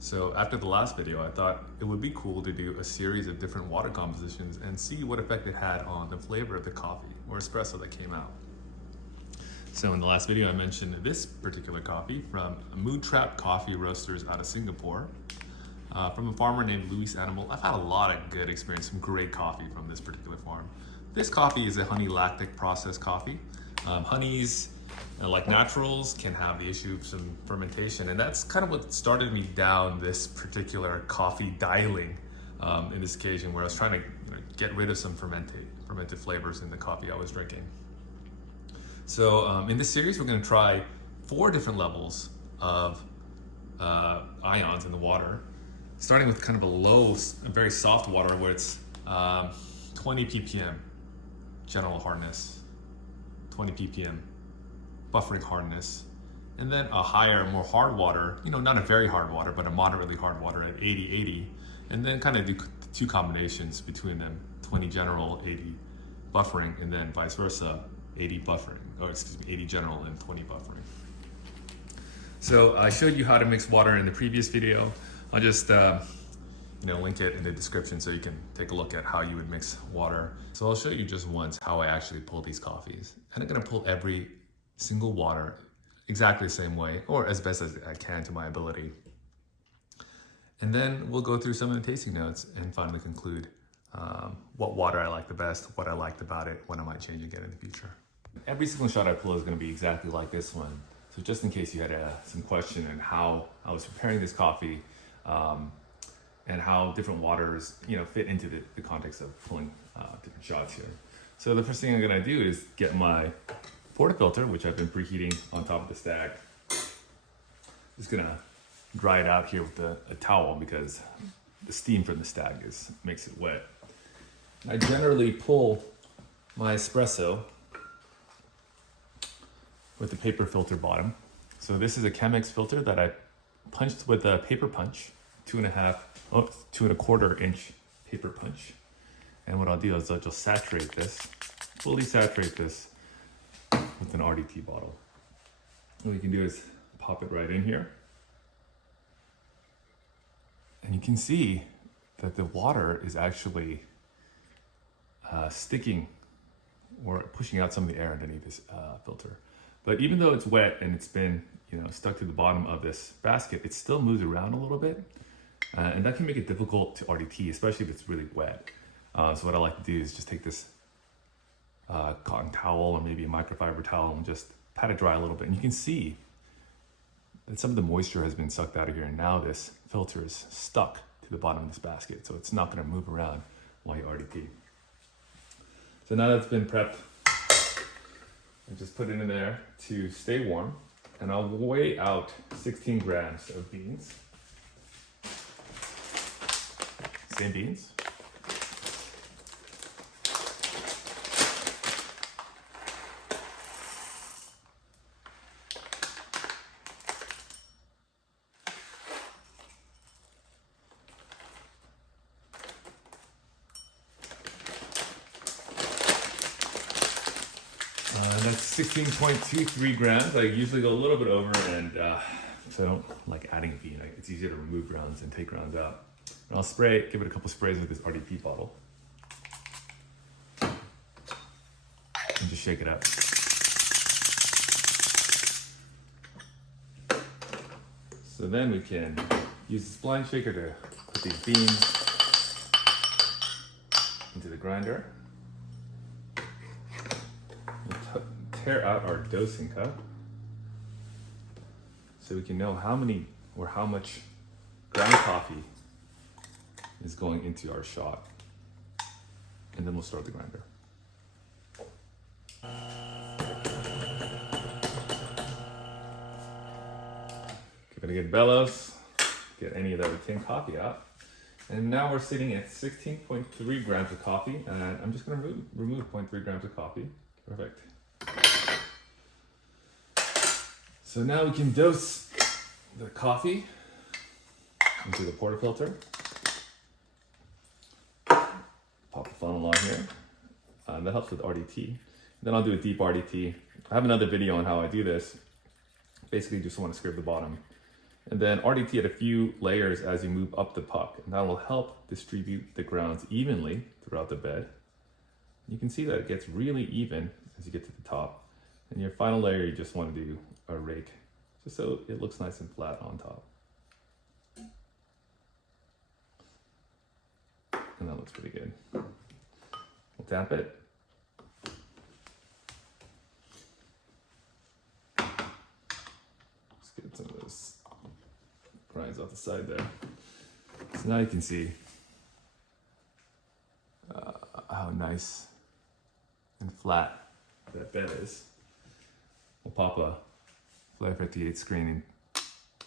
So after the last video, I thought it would be cool to do a series of different water compositions and see what effect it had on the flavor of the coffee or espresso that came out. So in the last video, I mentioned this particular coffee from Mood Trap Coffee Roasters out of Singapore, from a farmer named Luis Animal. I've had a lot of good experience, some great coffee from this particular farm. This coffee is a honey lactic processed coffee. Honeys, like naturals, can have the issue of some fermentation, and that's kind of what started me down this particular coffee dialing in this occasion, where I was trying to get rid of some fermented flavors in the coffee I was drinking. So in this series, we're going to try 4 different levels of ions in the water, starting with kind of a very soft water where it's 20 ppm general hardness, 20 ppm buffering hardness, and then a higher, more hard water, not a very hard water, but a moderately hard water at 80, and then kind of do 2 combinations between them, 20 general, 80 buffering, and then vice versa, 80 general and 20 buffering. So I showed you how to mix water in the previous video. I'll just link it in the description so you can take a look at how you would mix water. So I'll show you just once how I actually pull these coffees. And I'm gonna pull every single water exactly the same way, or as best as I can to my ability. And then we'll go through some of the tasting notes and finally conclude what water I like the best, what I liked about it, what I might change again in the future. Every single shot I pull is going to be exactly like this one. So just in case you had some question on how I was preparing this coffee and how different waters fit into the context of pulling different shots here. So the first thing I'm going to do is get my portafilter, which I've been preheating on top of the stag. Just going to dry it out here with a towel because the steam from the stag makes it wet. I generally pull my espresso with the paper filter bottom. So this is a Chemex filter that I punched with a paper punch, 2.25 inch paper punch. And what I'll do is I'll just fully saturate this with an RDT bottle. What we can do is pop it right in here. And you can see that the water is actually sticking or pushing out some of the air underneath this filter. But even though it's wet and it's been stuck to the bottom of this basket, it still moves around a little bit. And that can make it difficult to RDT, especially if it's really wet. So what I like to do is just take this cotton towel or maybe a microfiber towel and just pat it dry a little bit. And you can see that some of the moisture has been sucked out of here, and now this filter is stuck to the bottom of this basket, so it's not going to move around while you RDT. So now that's been prepped, I just put it in there to stay warm, and I'll weigh out 16 grams of beans. Same beans. That's 16.23 grams. I usually go a little bit over, and so I don't like adding a bean. It's easier to remove grounds and take grounds out. And I'll give it a couple sprays with this RDP bottle. And just shake it up. So then we can use this blind shaker to put these beans into the grinder. Tear out our dosing cup so we can know how many or how much ground coffee is going into our shot, and then we'll start the grinder. Give it a good bellows, get any of that retained coffee out. And now we're sitting at 16.3 grams of coffee, and I'm just going to remove 0.3 grams of coffee. Perfect. So now we can dose the coffee into the portafilter. Pop the funnel on here. That helps with RDT. Then I'll do a deep RDT. I have another video on how I do this. Basically, just want to scrape the bottom And then RDT at a few layers as you move up the puck, and that will help distribute the grounds evenly throughout the bed. You can see that it gets really even as you get to the top. And your final layer, you just want to do a rake, just so it looks nice and flat on top. And that looks pretty good. We'll tap it. Let's get some of those grinds off the side there. So now you can see how nice and flat that bed is. We'll pop a Flare 58 screen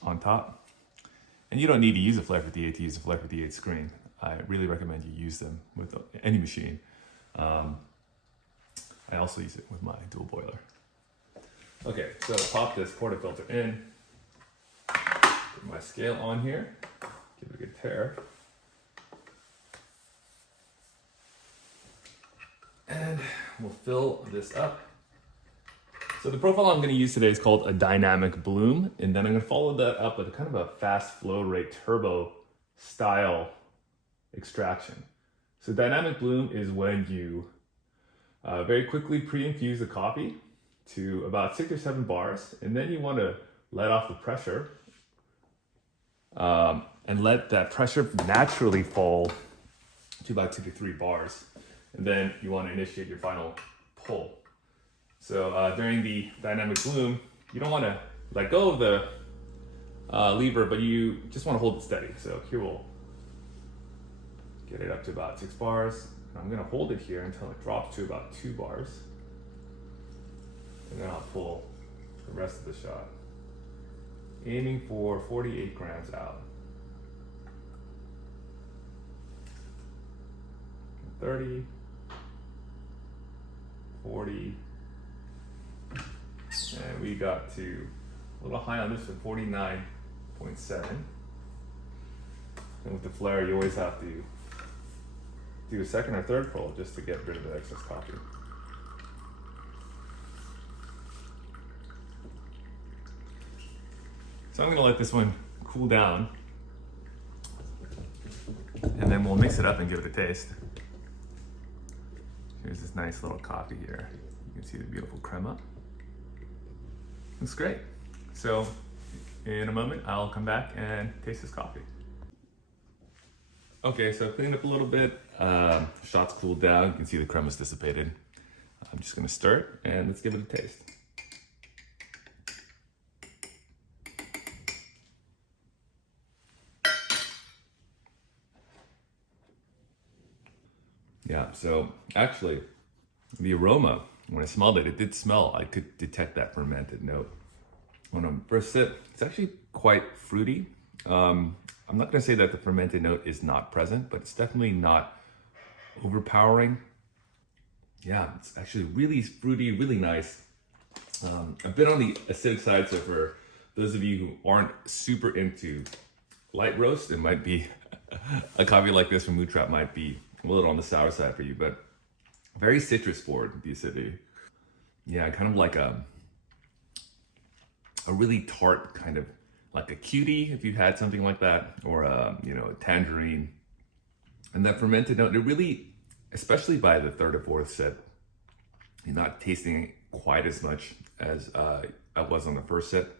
on top. And you don't need to use a Flare 58 to use a Flare 58 screen. I really recommend you use them with any machine. I also use it with my dual boiler. Okay, so pop this portafilter in. Put my scale on here. Give it a good tear. And we'll fill this up. So the profile I'm going to use today is called a dynamic bloom, and then I'm going to follow that up with a kind of a fast flow rate turbo style extraction. So dynamic bloom is when you very quickly pre-infuse the coffee to about 6 or 7 bars, and then you want to let off the pressure and let that pressure naturally fall to about 2 to 3 bars. And then you want to initiate your final pull. So during the dynamic bloom, you don't want to let go of the lever, but you just want to hold it steady. So here we'll get it up to about 6 bars. And I'm going to hold it here until it drops to about 2 bars. And then I'll pull the rest of the shot, aiming for 48 grams out. 30, 40, and we got to a little high on this at 49.7. And with the flare, you always have to do a second or third pull just to get rid of the excess coffee. So I'm gonna let this one cool down, and then we'll mix it up and give it a taste. Here's this nice little coffee here. You can see the beautiful crema. Looks great. So in a moment, I'll come back and taste this coffee. Okay, so I cleaned up a little bit. Shot's cooled down. You can see the crema's dissipated. I'm just gonna stir it and let's give it a taste. Yeah, so actually the aroma, when I smelled it, it did smell, I could detect that fermented note. When I first sip, it's actually quite fruity. I'm not gonna say that the fermented note is not present, but it's definitely not overpowering. Yeah, it's actually really fruity, really nice. A bit on the acidic side, so for those of you who aren't super into light roast, it might be, a coffee like this from Mood Trap might be a little on the sour side for you, but very citrus forward, the acidity. Yeah, kind of like a really tart, kind of like a cutie, if you've had something like that, or a tangerine. And that fermented note, it really, especially by the third or fourth sip, you're not tasting quite as much as I was on the first sip.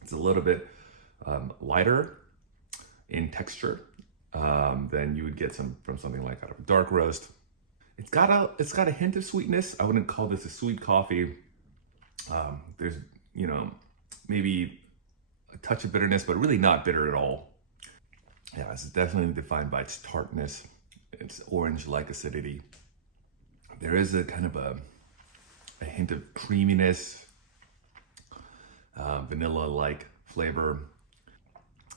It's a little bit lighter in texture than you would get from something like out of a dark roast. It's got a hint of sweetness. I wouldn't call this a sweet coffee. There's maybe a touch of bitterness, but really not bitter at all. Yeah, this is definitely defined by its tartness, its orange-like acidity. There is a kind of a hint of creaminess, vanilla-like flavor.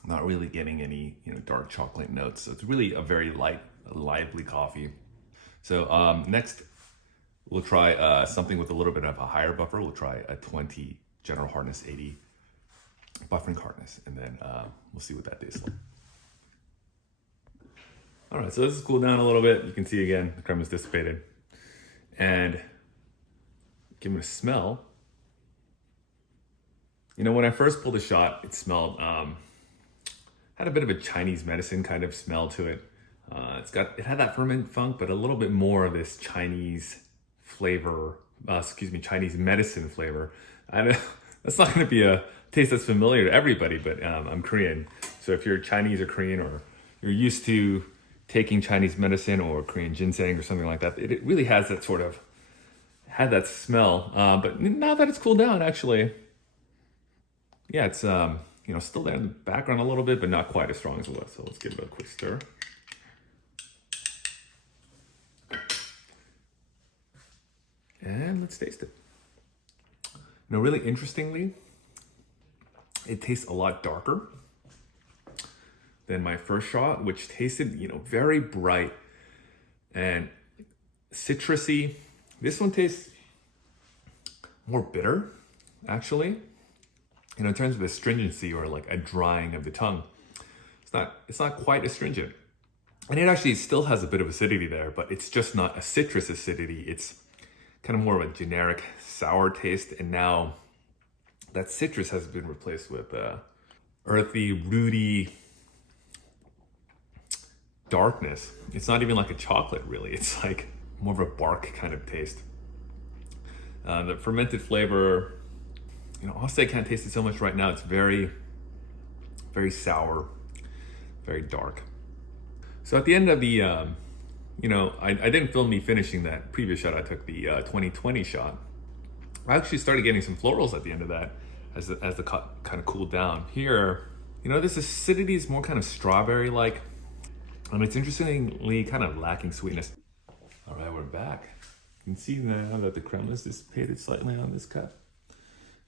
Not really getting any dark chocolate notes. So it's really a very light, lively coffee. So next we'll try something with a little bit of a higher buffer. We'll try a 20 general hardness, 80 buffering hardness, and then we'll see what that tastes like. All right, so this is cooled down a little bit. You can see again, the crema is dissipated. And give it a smell. You know, when I first pulled a shot, it smelled, had a bit of a Chinese medicine kind of smell to it. It had that ferment funk, but a little bit more of this Chinese flavor, Chinese medicine flavor. That's not going to be a taste that's familiar to everybody, but I'm Korean. So if you're Chinese or Korean, or you're used to taking Chinese medicine or Korean ginseng or something like that, it really has that sort of, had that smell. But now that it's cooled down, actually, yeah, it's still there in the background a little bit, but not quite as strong as it was. So let's give it a quick stir. And let's taste it. Really interestingly, it tastes a lot darker than my first shot, which tasted, very bright and citrusy. This one tastes more bitter, actually. In terms of astringency or like a drying of the tongue, it's not quite astringent. And it actually still has a bit of acidity there, but it's just not a citrus acidity. It's kind of more of a generic sour taste. And now that citrus has been replaced with earthy, rooty darkness. It's not even like a chocolate, really. It's like more of a bark kind of taste. The fermented flavor, honestly, I can't taste it so much right now. It's very, very sour, very dark. So at the end of the, I didn't film me finishing that previous shot. I took the 2020 shot. I actually started getting some florals at the end of that as the cut kind of cooled down. Here, this acidity is more kind of strawberry-like. It's interestingly kind of lacking sweetness. All right, we're back. You can see now that the crema is dissipated slightly on this cut.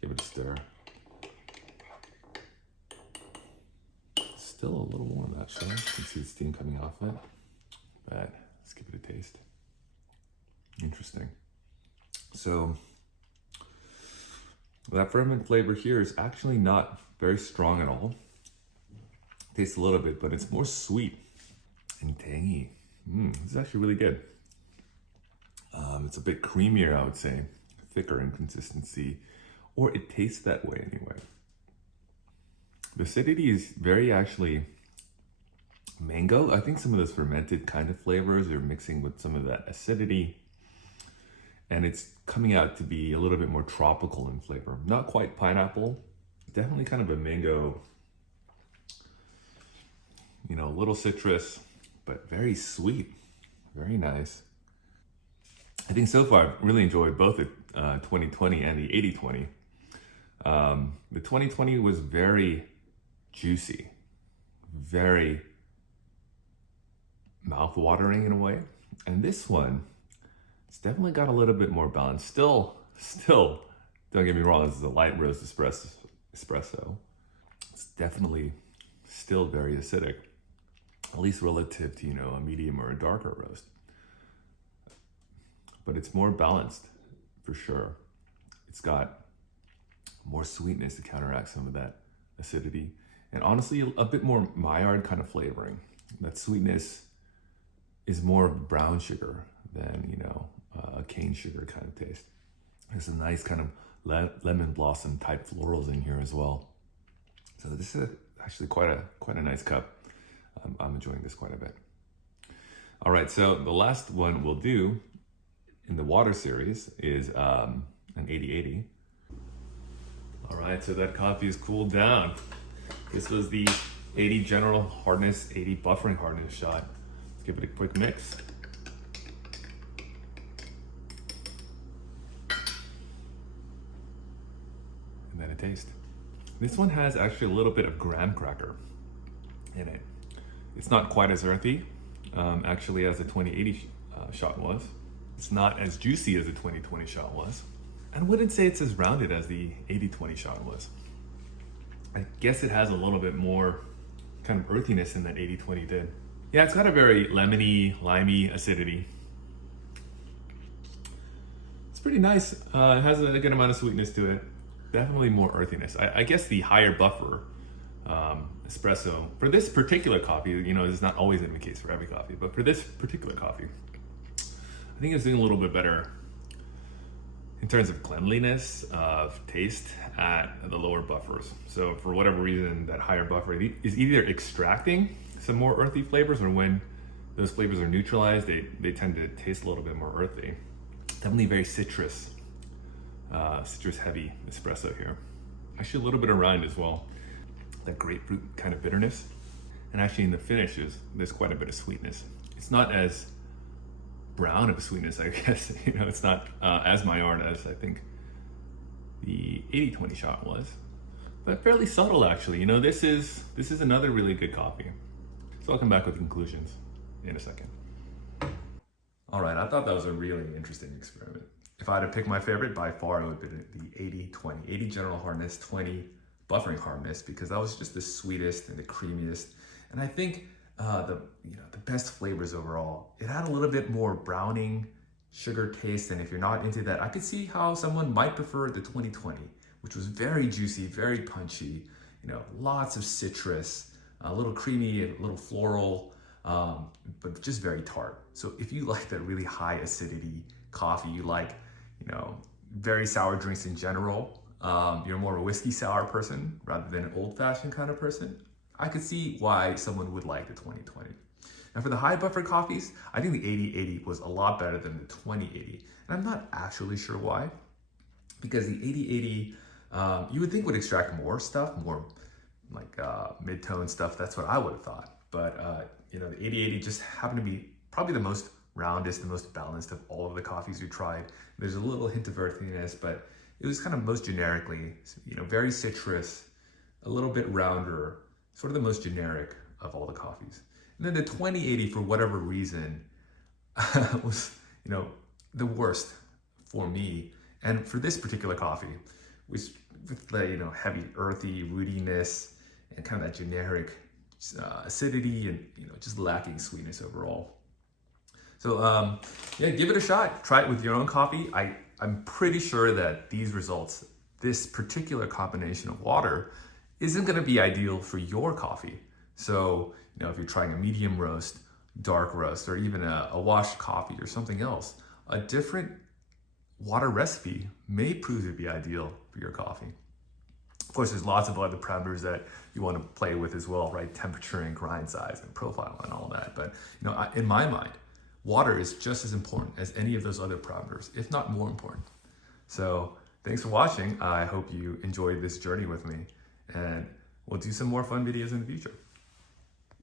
Give it a stir. Still a little warm, actually. You can see the steam coming off it. But let's give it a taste. Interesting. So that ferment flavor here is actually not very strong at all. Tastes a little bit, but it's more sweet and tangy. This is actually really good. It's a bit creamier, I would say, thicker in consistency, or it tastes that way anyway. The acidity is very actually mango. I think some of those fermented kind of flavors are mixing with some of that acidity, and it's coming out to be a little bit more tropical in flavor. Not quite pineapple, definitely kind of a mango, a little citrus, but very sweet, very nice. I think so far I've really enjoyed both the 2020 and the 80-20. The 2020 was very juicy, very mouth-watering in a way. And this one, it's definitely got a little bit more balance. Still, don't get me wrong, this is a light roast espresso. It's definitely still very acidic, at least relative to, a medium or a darker roast. But it's more balanced, for sure. It's got more sweetness to counteract some of that acidity. And honestly, a bit more Maillard kind of flavoring. That sweetness is more brown sugar than, a cane sugar kind of taste. There's a nice kind of lemon blossom type florals in here as well. So this is actually quite a nice cup. I'm enjoying this quite a bit. All right, so the last one we'll do in the water series is an 80-80. All right, so that coffee is cooled down. This was the 80 general hardness, 80 buffering hardness shot. Let's give it a quick mix. And then a taste. This one has actually a little bit of graham cracker in it. It's not quite as earthy, actually, as the 2080 shot was. It's not as juicy as the 2020 shot was. And I wouldn't say it's as rounded as the 80-20 shot was. I guess it has a little bit more kind of earthiness than that 80-20 did. Yeah, it's got a very lemony, limey acidity. It's pretty nice. It has a good amount of sweetness to it. Definitely more earthiness. I guess the higher buffer espresso, for this particular coffee, this is not always in the case for every coffee, but for this particular coffee, I think it's doing a little bit better in terms of cleanliness of taste at the lower buffers. So for whatever reason, that higher buffer is either extracting some more earthy flavors, or when those flavors are neutralized, they tend to taste a little bit more earthy. Definitely very citrus heavy espresso here. Actually a little bit of rind as well. That grapefruit kind of bitterness. And actually in the finishes, there's quite a bit of sweetness. It's not as brown of a sweetness, I guess. It's not as Maillard as I think the 80-20 shot was, but fairly subtle actually. This is another really good coffee. So I'll come back with conclusions in a second. All right, I thought that was a really interesting experiment. If I had to pick my favorite, by far it would be the 80-20, 80 general hardness, 20 buffering hardness, because that was just the sweetest and the creamiest. And I think the best flavors overall. It had a little bit more browning, sugar taste, and if you're not into that, I could see how someone might prefer the 20-20, which was very juicy, very punchy, lots of citrus, a little creamy, a little floral, but just very tart. So if you like that really high acidity coffee, you like, very sour drinks in general, you're more of a whiskey sour person rather than an old-fashioned kind of person, I could see why someone would like the 20-20. Now for the high buffer coffees, I think the 80-80 was a lot better than the 20-80. And I'm not actually sure why, because the 80-80, you would think would extract more stuff, more like mid-tone stuff. That's what I would have thought. But the 80-80 just happened to be probably the most roundest, the most balanced of all of the coffees we tried. There's a little hint of earthiness, but it was kind of most generically, very citrus, a little bit rounder, sort of the most generic of all the coffees. And then the 2080, for whatever reason, was, the worst for me. And for this particular coffee, was with the, heavy earthy rootiness and kind of that generic acidity and, just lacking sweetness overall. So give it a shot. Try it with your own coffee. I'm pretty sure that these results, this particular combination of water, isn't going to be ideal for your coffee. So, if you're trying a medium roast, dark roast, or even a washed coffee or something else, a different water recipe may prove to be ideal for your coffee. Of course, there's lots of other parameters that you want to play with as well, right? Temperature and grind size and profile and all that. But, in my mind, water is just as important as any of those other parameters, if not more important. So thanks for watching. I hope you enjoyed this journey with me, and we'll do some more fun videos in the future.